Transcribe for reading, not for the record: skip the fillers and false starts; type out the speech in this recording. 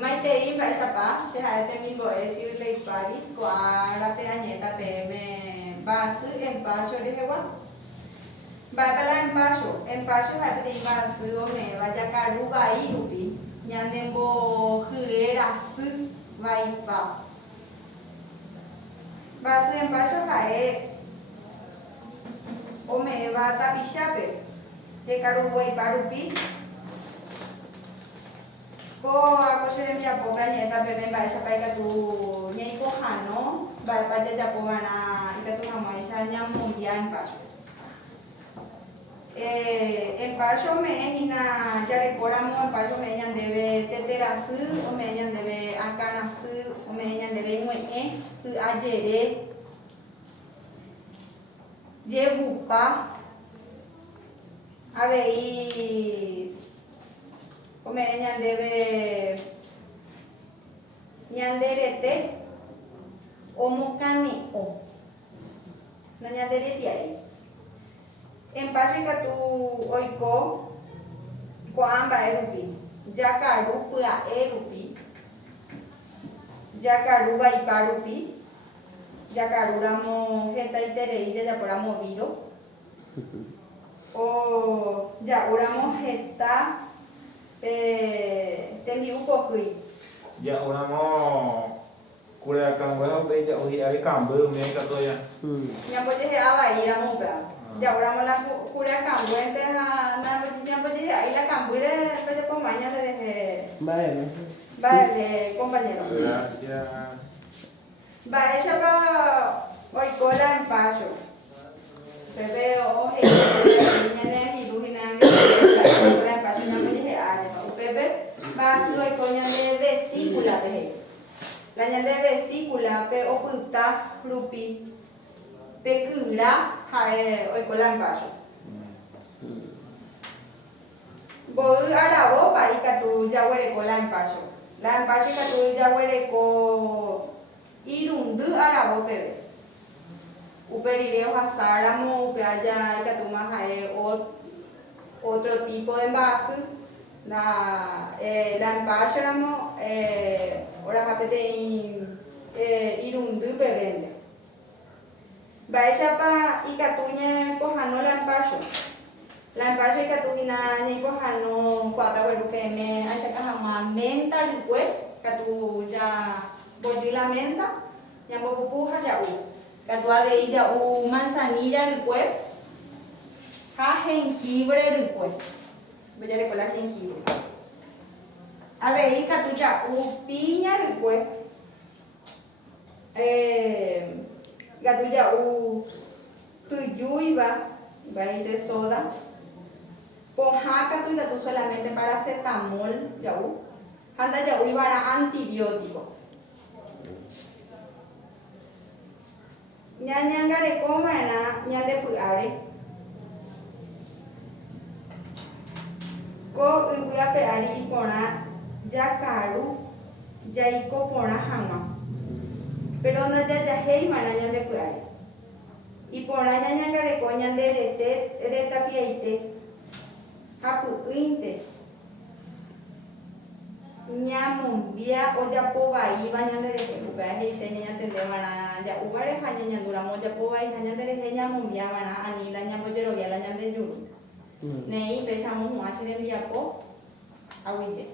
Maitei vai chapar, chehate mi goes y le paris cuara pe añeta pe me basu empacho de hewa. Va para empacho hate de basu o me vaya caru vai rupi. Nyanembo huera su vai pa. Basu empacho hae o me va tapishape. De caru vai parupi. Ko ako sila niya po kanya tabi may ba siya pa ikatu niya ko hano ba pa ja po na ikatu hamay siya niya mo biyan pa siya en paso me hina ya recordamos en paso me yan debe teterasu o me yan debe akanasu o me yan debe ngwe tu ajere jebupa avei como ñanderete omukani o na ñanderete ahí en paso que tu oiko koamba erupi yakaru pua erupi yakaru vaiparupi yakaru ramo gente iterei ya poramo viro o ya uramo jeta tembiu pokui ya uramo kura kangwe be ya uhi ari kambu me ka to ya nyambo je ava iramo ba ya uramo la kura kambu ente ha na mo nyambo je ai la kambu re pe ko mañana de vale compañero gracias vale esa va hoy cola en paso bebe o he nyane ni buhina cola en paso na mo je ale bebe vas hoy coña de vesícula pe la ñande vesícula pe oputa rupi pe kura hae hoy cola en paso Boy arabo parika tu jawere ko lan paso ka tu jawere ko irundu arabo pebe uperi leo hasaramo pe allá ka tu mahae otro tipo de envase la envase ramo ora hapete irundu pebende baisha pa ikatuñe ko hano la envase la envase que tu hina ni ko hano ko aba weru peme acha ka hama menta rukwe ka tu ya bodi la menta ya mo pupuja ya u ka tu ave ya u manzanilla rukwe ha jengibre rukwe bella le cola jengibre ave ka tu ya u piña rukwe ka tu ya u tuyuiba va a ser soda Pojaca tú solamente paracetamol, yaú. Anda yaú y para antibiótico. Ñañanga de coma na ña de puare. Ko uya peari y pona ya caru ya iko pona hama. Pero no ya hei mana ña de puare. Y pona ñañanga de coña de reta piaite. Hapu inte ñamombia ojapovai vañanderehe upe heiséña ñatendévarã ja'úvareha ñañandúramo ojapovai ha ñanderehe ñamombiavarã ani la ñambojerovia la ñandejuru ne'i péichamo hu'ã che rembiapo aguyje